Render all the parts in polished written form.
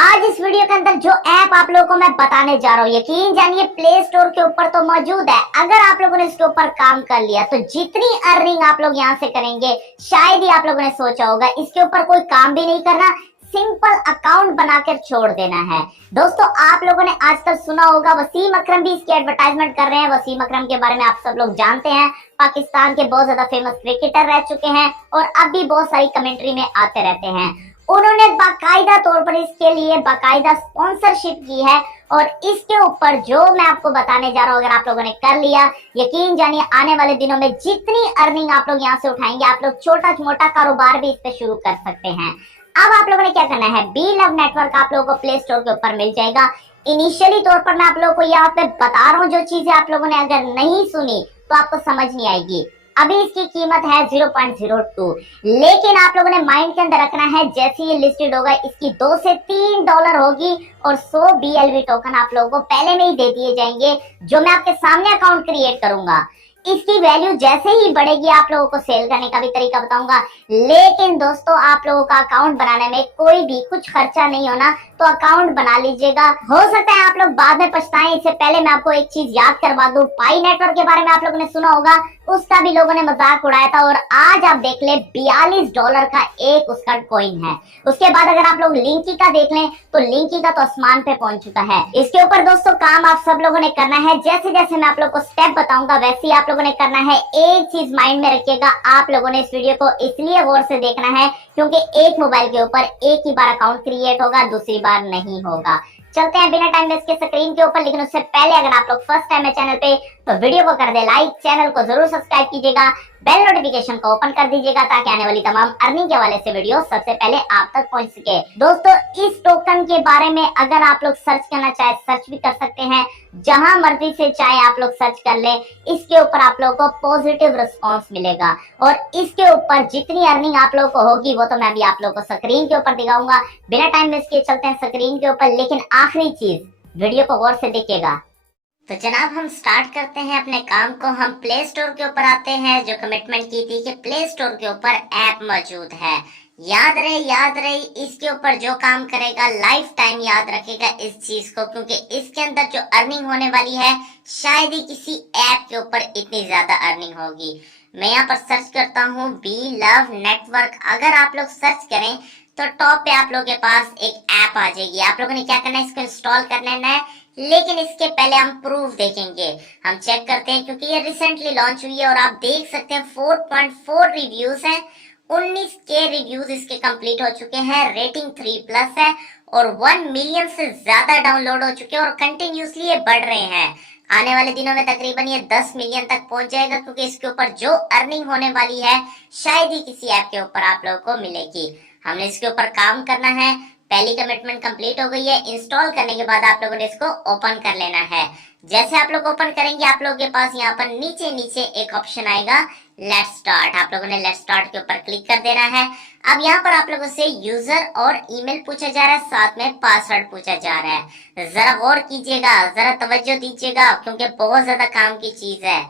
आज इस वीडियो के अंदर जो ऐप आप लोगों को मैं बताने जा रहा हूँ, यकीन जानिए प्ले स्टोर के ऊपर तो मौजूद है। अगर आप लोगों ने इसके ऊपर काम कर लिया तो जितनी अर्निंग आप लोग यहाँ से करेंगे शायद ही आप लोगों ने सोचा होगा। इसके ऊपर कोई काम भी नहीं करना, सिंपल अकाउंट बनाकर छोड़ देना है। दोस्तों, आप लोगों ने आजकल सुना होगा वसीम अकरम भी इसकी एडवर्टाइजमेंट कर रहे हैं। वसीम अकरम के बारे में आप सब लोग जानते हैं, पाकिस्तान के बहुत ज्यादा फेमस क्रिकेटर रह चुके हैं और अब भी बहुत सारी कमेंट्री में आते रहते हैं। उन्होंने बाकायदा तौर पर इसके लिए बाकायदा स्पॉन्सरशिप की है और इसके ऊपर जो मैं आपको बताने जा रहा हूँ, अगर आप लोगों ने कर लिया, यकीन जानिए आने वाले दिनों में जितनी अर्निंग आप लोग यहाँ से उठाएंगे, आप लोग छोटा मोटा कारोबार भी इस पे शुरू कर सकते हैं। अब आप लोगों ने क्या करना है, बी लव नेटवर्क आप लोगों को प्ले स्टोर के ऊपर मिल जाएगा। इनिशियली तौर पर मैं आप लोगों को यहाँ पे बता रहा हूँ, जो चीजें आप लोगों ने अगर नहीं सुनी तो आपको समझ नहीं आएगी। अभी इसकी कीमत है 0.02, लेकिन आप लोगों ने माइंड के अंदर रखना है जैसे ये लिस्टेड होगा इसकी $2 से $3 होगी और 100 BLV टोकन आप लोगों को पहले में ही दे दिए जाएंगे। जो मैं आपके सामने अकाउंट क्रिएट करूंगा, इसकी वैल्यू जैसे ही बढ़ेगी आप लोगों को सेल करने का भी तरीका बताऊंगा। लेकिन दोस्तों, आप लोगों का अकाउंट बनाने में कोई भी कुछ खर्चा नहीं होना, तो अकाउंट बना लीजिएगा। हो सकता है आप लोग बाद में पछताएं। इससे पहले मैं आपको एक चीज याद करवा दूं, पाई नेटवर्क के बारे में आप लोगों ने सुना होगा, उसका भी लोगों ने मजाक उड़ाया था और आज आप देख ले $42 का एक उसका कॉइन है। उसके बाद अगर आप लोग लिंकी का देख लें तो लिंकी का तो आसमान पे पहुंच चुका है। इसके ऊपर दोस्तों काम आप सब लोगों ने करना है, जैसे जैसे मैं आप लोग को स्टेप बताऊंगा वैसे ही आप लोगों ने करना है। एक चीज माइंड में रखिएगा, आप लोगों ने इस वीडियो को इसलिए गौर से देखना है क्योंकि एक मोबाइल के ऊपर एक ही बार अकाउंट क्रिएट होगा, दूसरी बार नहीं होगा। चलते हैं बिना टाइम वेस्ट के स्क्रीन के ऊपर। लेकिन उससे पहले अगर आप लोग फर्स्ट टाइम है चैनल पे तो वीडियो को कर दे लाइक, चैनल को जरूर सब्सक्राइब कीजिएगा, बेल नोटिफिकेशन को ओपन कर दीजिएगा ताकि आने वाली तमाम अर्निंग के हवाले से वीडियो सबसे पहले आप तक पहुंच सके। दोस्तों, इस टोकन के बारे में अगर आप लोग सर्च करना चाहे सर्च भी कर सकते हैं, जहां मर्जी से चाहे आप लोग सर्च कर ले। इसके ऊपर आप लोगों को पॉजिटिव रिस्पॉन्स मिलेगा और इसके ऊपर जितनी अर्निंग आप लोगों को होगी वो तो मैं भी आप लोगों को स्क्रीन के ऊपर दिखाऊंगा। बिना टाइम वेस्ट किए चलते हैं स्क्रीन के ऊपर। लेकिन आखिरी चीज, वीडियो को गौर से देखिएगा। तो जनाब, हम स्टार्ट करते हैं अपने काम को। हम प्ले स्टोर के ऊपर आते हैं, जो कमिटमेंट की थी कि प्ले स्टोर के ऊपर ऐप मौजूद है। याद रहे इसके ऊपर जो काम करेगा लाइफ टाइम याद रखेगा इस चीज को, क्योंकि इसके अंदर जो अर्निंग होने वाली है शायद ही किसी ऐप के ऊपर इतनी ज्यादा अर्निंग होगी। मैं यहाँ पर सर्च करता हूँ बी लव नेटवर्क। अगर आप लोग सर्च करें तो टॉप पे आप लोगों के पास एक ऐप आ जाएगी। आप लोगों ने क्या करना है, इसको इंस्टॉल कर लेना है। लेकिन इसके पहले हम प्रूफ देखेंगे, हम चेक करते हैं क्योंकि ये रिसेंटली लॉन्च हुई है और आप देख सकते हैं 4.4 रिव्यूज हैं, 19K रिव्यूज इसके कंप्लीट हो चुके हैं, रेटिंग 3+ है और 1 मिलियन से ज्यादा डाउनलोड हो चुके हैं और कंटिन्यूसली ये बढ़ रहे हैं। आने वाले दिनों में तकरीबन ये 10 मिलियन तक पहुंच जाएगा, क्योंकि इसके ऊपर जो अर्निंग होने वाली है शायद ही किसी ऐप के ऊपर आप लोगों को मिलेगी। हमने इसके ऊपर काम करना है। पहली कमिटमेंट कंप्लीट हो गई है। इंस्टॉल करने के बाद आप लोगों ने इसको ओपन कर लेना है। जैसे आप लोग ओपन करेंगे, आप लोगों के पास यहाँ पर नीचे एक ऑप्शन आएगा लेट्स स्टार्ट। आप लोगों ने लेट्स स्टार्ट के ऊपर क्लिक कर देना है। अब यहाँ पर आप लोगों से यूजर और ईमेल पूछा जा रहा है, साथ में पासवर्ड पूछा जा रहा है। जरा गौर कीजिएगा, जरा तवज्जो दीजिएगा, क्योंकि बहुत ज्यादा काम की चीज है।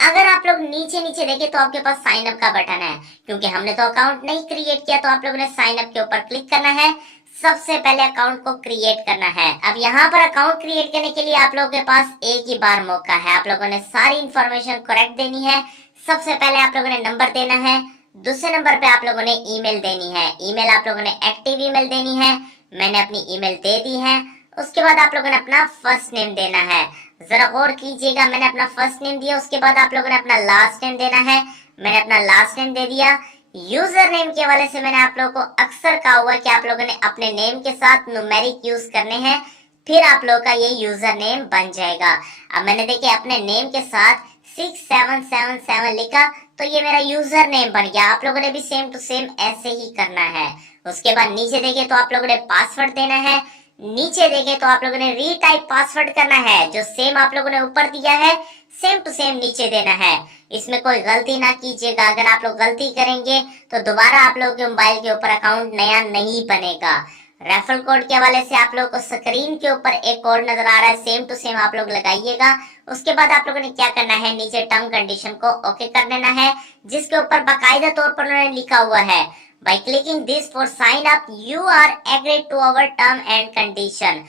अगर आप लोग नीचे देखें तो आपके पास साइन अप का बटन है, क्योंकि हमने तो अकाउंट नहीं क्रिएट किया, तो आप लोगों ने साइन अप के ऊपर क्लिक करना है। सबसे पहले अकाउंट को क्रिएट करना है। अब यहाँ पर अकाउंट क्रिएट करने के लिए आप लोगों के पास एक ही बार मौका है। आप लोगों ने सारी इंफॉर्मेशन करेक्ट देनी है। सबसे पहले आप लोगों ने नंबर देना है, दूसरे नंबर पे आप लोगों ने ईमेल देनी है। ईमेल आप लोगों ने एक्टिव ईमेल देनी है। मैंने अपनी ईमेल दे दी है। उसके बाद आप लोगों ने अपना फर्स्ट नेम देना है। जरा गौर कीजिएगा, मैंने अपना फर्स्ट नेम दिया। उसके बाद आप लोगों ने अपना लास्ट नेम देना है। मैंने अपना लास्ट नेम दे दिया। यूजर नेम के हवाले से मैंने आप लोगों को अक्सर कहा हुआ कि आप लोगों ने अपने नेम के साथ न्यूमेरिक यूज करने हैं, फिर आप लोगों का ये यूजर नेम बन जाएगा। अब मैंने देखिए अपने नेम के साथ 6777 लिखा, तो ये मेरा यूजर नेम बन गया। आप लोगों ने भी सेम टू सेम ऐसे ही करना है। उसके बाद नीचे देखे तो आप लोगों ने पासवर्ड देना है। नीचे देखे तो आप लोगों ने रीटाइप पासवर्ड करना है, जो सेम आप लोगों ने ऊपर दिया है सेम टू सेम नीचे देना है। इसमें कोई गलती ना कीजिएगा। अगर आप लोग गलती करेंगे तो दोबारा आप लोगों के मोबाइल के ऊपर अकाउंट नया नहीं बनेगा। रेफरल कोड के हवाले से आप लोगों को स्क्रीन के ऊपर एक कोड नजर आ रहा है, सेम टू सेम आप लोग लगाइएगा। उसके बाद आप लोगों ने क्या करना है, नीचे टर्म कंडीशन को ओके कर देना है, जिसके ऊपर बाकायदा तौर पर उन्होंने लिखा हुआ है By clicking this for sign up, you are agreed to our term and condition.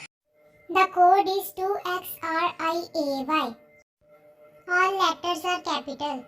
The code is 2XRIAY. All letters are capital.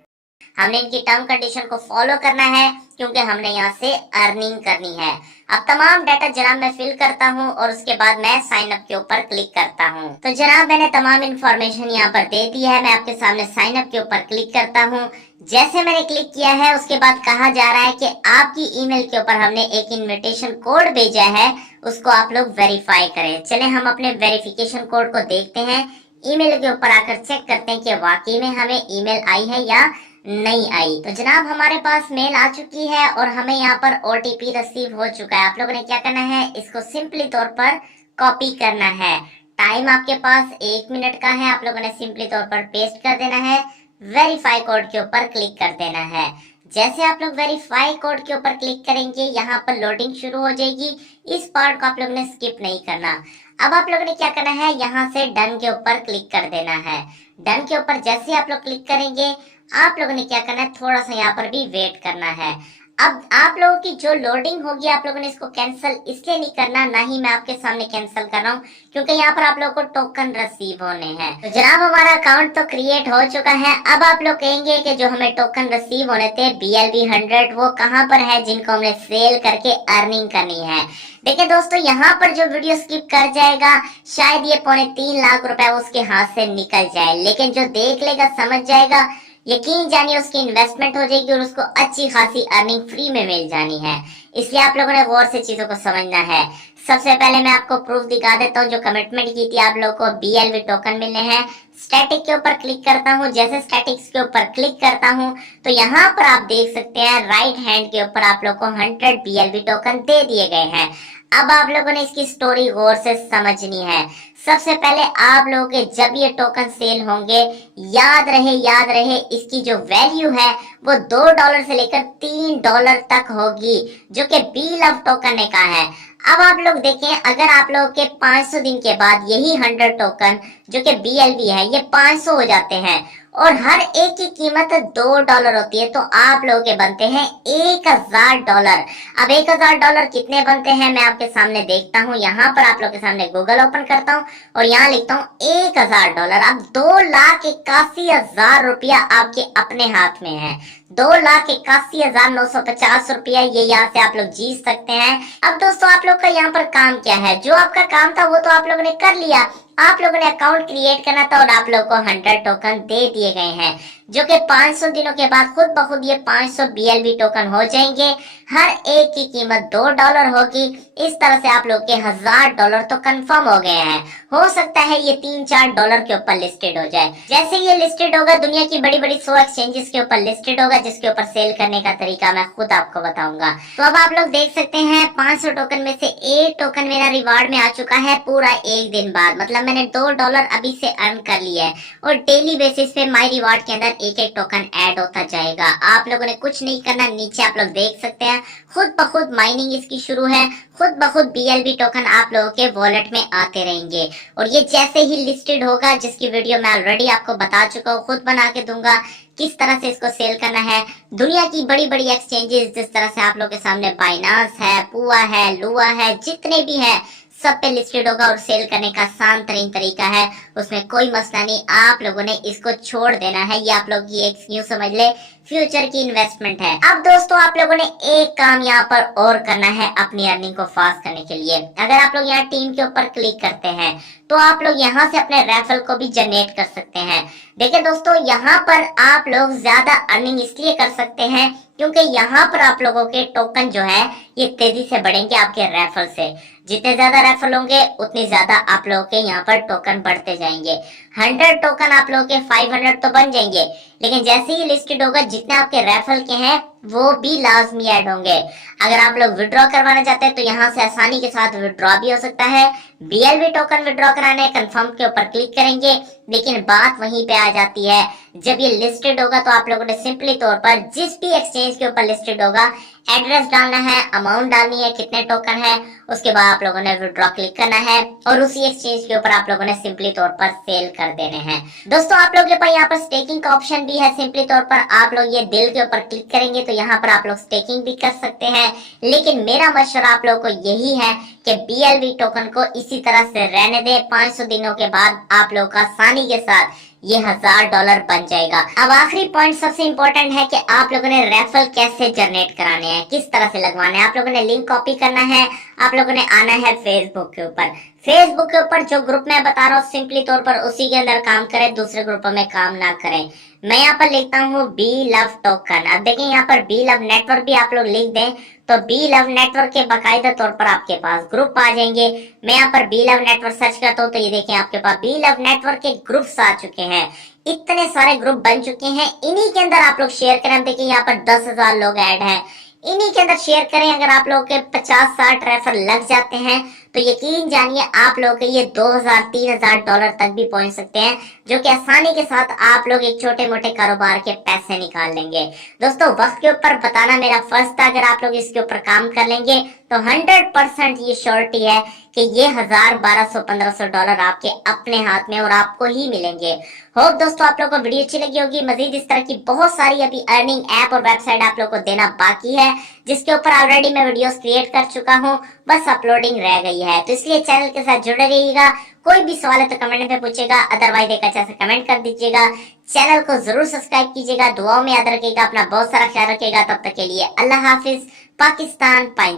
हमने इनकी टर्म कंडीशन को फॉलो करना है क्योंकि हमने यहाँ से अर्निंग करनी है। अब तमाम डाटा जनाब मैं फिल करता हूँ और उसके बाद मैं साइन अप के ऊपर क्लिक करता हूँ। तो जनाब मैंने तमाम इन्फॉर्मेशन यहाँ पर दे दी है। मैं आपके सामने साइन अप के ऊपर क्लिक करता हूँ। जैसे मैंने क्लिक किया है उसके बाद कहा जा रहा है कि आपकी ईमेल के ऊपर हमने एक इनविटेशन कोड भेजा है, उसको आप लोग वेरीफाई करें। चले हम अपने वेरिफिकेशन कोड को देखते हैं। ईमेल के ऊपर आकर चेक करते हैं कि वाकई में हमें ईमेल आई है या नहीं आई। तो जनाब हमारे पास मेल आ चुकी है और हमें यहाँ पर OTP रिसीव हो चुका है। आप लोगों ने क्या करना है, इसको सिंपली तौर पर कॉपी करना है। टाइम आपके पास 1 मिनट का है। आप लोगों ने सिंपली तौर पर पेस्ट कर देना है, वेरीफाई कोड के ऊपर क्लिक कर देना है। जैसे आप लोग वेरीफाई कोड के ऊपर क्लिक करेंगे यहाँ पर लोडिंग शुरू हो जाएगी। इस पार्ट को आप लोगों ने स्किप नहीं करना। अब आप लोगों ने क्या करना है, यहाँ से डन के ऊपर क्लिक कर देना है। डन के ऊपर जैसे आप लोग क्लिक करेंगे आप लोगों ने क्या करना है, थोड़ा सा यहाँ पर भी वेट करना है। अब आप लोगों की जो लोडिंग होगी आप लोगों ने इसको कैंसिल इसलिए नहीं करना, ना ही मैं आपके सामने कैंसिल कर रहा हूँ क्योंकि यहाँ पर आप लोगों को टोकन रिसीव होने हैं। तो जनाब हमारा अकाउंट तो क्रिएट हो चुका है। अब आप लोग कहेंगे कि जो हमें टोकन रिसीव होने थे BLB 100 वो कहाँ पर है जिनको हमने सेल करके अर्निंग करनी है। देखिए दोस्तों यहाँ पर जो वीडियो स्किप कर जाएगा शायद ये 3.25 लाख रुपए उसके हाथ से निकल जाए, लेकिन जो देख लेगा समझ जाएगा, यकीन जानिए उसकी इन्वेस्टमेंट हो जाएगी और उसको अच्छी खासी अर्निंग फ्री में मिल जानी है। इसलिए आप लोगों ने गौर से चीजों को समझना है। सबसे पहले मैं आपको प्रूफ दिखा देता हूँ। जो कमिटमेंट की थी आप लोगों को BLB टोकन मिलने हैं। स्टैटिक के ऊपर क्लिक करता हूँ। जैसे स्टैटिक्स के ऊपर क्लिक करता हूँ तो यहाँ पर आप देख सकते हैं राइट हैंड के ऊपर आप लोगों को 100 BLB टोकन दे दिए गए हैं। अब आप लोगों ने इसकी स्टोरी गौर से समझनी है। सबसे पहले आप लोगों के जब ये टोकन सेल होंगे याद रहे इसकी जो वैल्यू है वो $2 से लेकर $3 तक होगी, जो कि बी लव टोकन ने कहा है। अब आप लोग देखें, अगर आप लोगों के 500 दिन के बाद यही 100 टोकन जो कि BLB है ये 500 हो जाते हैं और हर एक की कीमत $2 होती है, तो आप लोगों के बनते हैं $1000। अब $1000 कितने बनते हैं मैं आपके सामने देखता हूँ। यहाँ पर आप लोग के सामने गूगल ओपन करता हूँ और यहाँ लिखता हूँ $1000। अब 2,81,000 रुपया आपके अपने हाथ में है। 2,81,950 रुपया ये यहाँ से आप लोग जीत सकते हैं। अब दोस्तों आप लोग का यहाँ पर काम क्या है, जो आपका काम था वो तो आप लोगों ने कर लिया। आप लोगों ने अकाउंट क्रिएट करना था और आप लोगों को 100 टोकन दे दिए गए हैं, जो कि 500 दिनों के बाद खुद ब खुद ये 500 BLB टोकन हो जाएंगे। हर एक की कीमत $2 होगी। इस तरह से आप लोग के $1000 तो कंफर्म हो गए हैं। हो सकता है ये $3-4 के ऊपर लिस्टेड हो जाए। जैसे ये लिस्टेड होगा दुनिया की बड़ी बड़ी 100 एक्सचेंजेस के ऊपर लिस्टेड होगा, जिसके ऊपर सेल करने का तरीका मैं खुद आपको बताऊंगा। तो अब आप लोग देख सकते हैं 500 टोकन में से 1 टोकन मेरा रिवार्ड में आ चुका है पूरा 1 दिन बाद। मतलब मैंने $2 अभी से अर्न कर लिया है और डेली बेसिस पे माई रिवार्ड के अंदर एक टोकन ऐड होता जाएगा। आप लोगों ने कुछ नहीं करना, नीचे आप लोग देख सकते हैं खुद ब खुद माइनिंग इसकी शुरू है। खुद ब खुद BLB टोकन आप लोगों के वॉलेट में आते रहेंगे और ये जैसे ही लिस्टेड होगा, जिसकी वीडियो मैं ऑलरेडी आपको बता चुका हूँ, खुद बना के दूंगा किस तरह से इसको सेल करना है। दुनिया की बड़ी बड़ी एक्सचेंजेस जिस तरह से आप लोगों के सामने बाइनांस है, पुआ है, लुआ है, जितने भी है सब पे लिस्टेड होगा और सेल करने का आसान तरीन तरीका है, उसमें कोई मसला नहीं। आप लोगों ने इसको छोड़ देना है। ये आप लोग की एक यूं समझ ले फ्यूचर की इन्वेस्टमेंट है। अब दोस्तों आप लोगों ने एक काम यहाँ पर और करना है अपनी अर्निंग को फास्ट करने के लिए। अगर आप लोग यहाँ टीम के ऊपर क्लिक करते हैं तो आप लोग यहाँ से अपने रेफरल को भी जनरेट कर सकते हैं। देखिए दोस्तों यहाँ पर आप लोग ज्यादा अर्निंग इसलिए कर सकते हैं क्योंकि यहाँ पर आप लोगों के टोकन जो है ये तेजी से बढ़ेंगे आपके रेफरल से। जितने ज्यादा रेफरल होंगे उतनी ज्यादा आप लोगों के यहाँ पर टोकन बढ़ते जाएंगे। 100 टोकन आप लोगों के 500 तो बन जाएंगे, लेकिन जैसे ही लिस्टेड होगा जितने आपके रेफरल के हैं वो भी लाजमी ऐड होंगे। अगर आप लोग विड्रॉ करवाना चाहते हैं तो यहाँ से आसानी के साथ विड्रॉ भी हो सकता है। BLB टोकन विड्रॉ कराने कंफर्म के ऊपर क्लिक करेंगे, लेकिन बात वहीं पे आ जाती है जब ये लिस्टेड होगा तो आप लोगों ने सिंपली तौर पर जिस भी एक्सचेंज के ऊपर लिस्टेड होगा एड्रेस डालना है, अमाउंट डालनी है, कितने टोकन है, उसके बाद आप लोगों ने विड्रॉ क्लिक करना है और उसी एक्सचेंज के ऊपर आप लोगों ने सिंपली तौर पर सेल कर कर देने हैं। दोस्तों आप लोग के पास यहाँ पर स्टेकिंग का ऑप्शन भी है। सिंपली तौर पर आप लोग ये दिल के ऊपर क्लिक करेंगे तो यहाँ पर आप लोग स्टेकिंग भी कर सकते हैं, लेकिन मेरा मशवरा आप लोग को यही है कि BLV टोकन को इसी तरह से रहने दें। 500 दिनों के बाद आप लोग का आसानी के साथ ये $1000 बन जाएगा। अब आखिरी पॉइंट सबसे इंपॉर्टेंट है कि आप लोगों ने रेफरल कैसे जनरेट कराने हैं, किस तरह से लगवाने हैं। आप लोगों ने लिंक कॉपी करना है, आप लोगों ने आना है फेसबुक के ऊपर। फेसबुक के ऊपर जो ग्रुप मैं बता रहा हूँ सिंपली तौर पर उसी के अंदर काम करें, दूसरे ग्रुपों में काम ना करें। मैं यहाँ पर लिखता हूँ बी लव टोकन। अब देखिए यहाँ पर बी लव नेटवर्क भी आप लोग लिख दें तो बी लव नेटवर्क के बाकायदा तौर पर आपके पास ग्रुप आ जाएंगे। मैं यहाँ पर बी लव नेटवर्क सर्च करता हूँ तो ये देखिए आपके पास बी लव नेटवर्क के ग्रुप्स आ चुके हैं। इतने सारे ग्रुप बन चुके हैं, इन्हीं के अंदर आप लोग शेयर करें। देखिए यहाँ पर 10,000 लोग ऐड हैं, इन्हीं के अंदर शेयर करें। अगर आप लोग के 50-60 रेफर लग जाते हैं तो यकीन जानिए आप लोग के ये $2,000-3,000 तक भी पहुंच सकते हैं, जो कि आसानी के साथ आप लोग एक छोटे मोटे कारोबार के पैसे निकाल लेंगे। दोस्तों वक्त के ऊपर बताना मेरा फर्ज था। अगर आप लोग इसके ऊपर काम कर लेंगे तो 100% ये श्योरिटी है कि ये $1000, $1200, $1500 आपके अपने हाथ में और आपको ही मिलेंगे। होप दोस्तों आप लोग को वीडियो अच्छी लगी होगी। मजीद इस तरह की बहुत सारी अभी अर्निंग ऐप और वेबसाइट आप लोग को देना बाकी है, जिसके ऊपर ऑलरेडी मैं वीडियोस क्रिएट कर चुका हूँ, बस अपलोडिंग रह गई है। तो इसलिए चैनल के साथ जुड़े रहिएगा। कोई भी सवाल है तो कमेंट में पूछेगा, अदरवाइज एक अच्छा सा कमेंट कर दीजिएगा। चैनल को जरूर सब्सक्राइब कीजिएगा। दुआओं में याद रखिएगा, अपना बहुत सारा ख्याल रखिएगा। तब तक के लिए अल्लाह हाफिज। पाकिस्तान पाइंदा।